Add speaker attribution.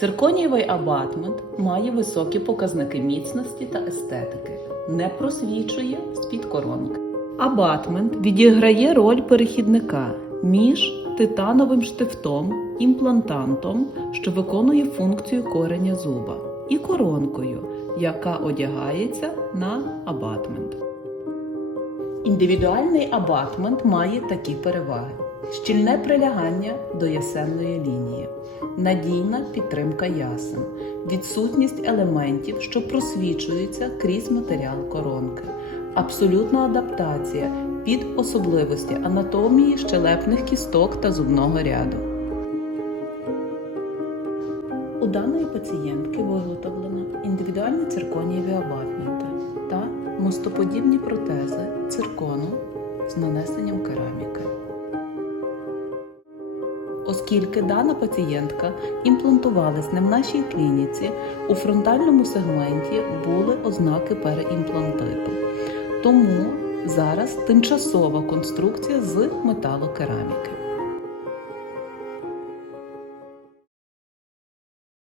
Speaker 1: Цирконієвий абатмент має високі показники міцності та естетики, не просвічує з-під коронки. Абатмент відіграє роль перехідника між титановим штифтом, імплантантом, що виконує функцію кореня зуба, і коронкою, яка одягається на абатмент. Індивідуальний абатмент має такі переваги: щільне прилягання до ясенної лінії, надійна підтримка ясен, відсутність елементів, що просвічуються крізь матеріал коронки, абсолютна адаптація під особливості анатомії щелепних кісток та зубного ряду. У даної пацієнтки виготовлено індивідуальні цирконієві абатменти та мостоподібні протези циркону з нанесенням Оскільки дана пацієнтка імплантувалась не в нашій клініці, у фронтальному сегменті були ознаки переімплантиту. Тому зараз тимчасова конструкція з металокераміки.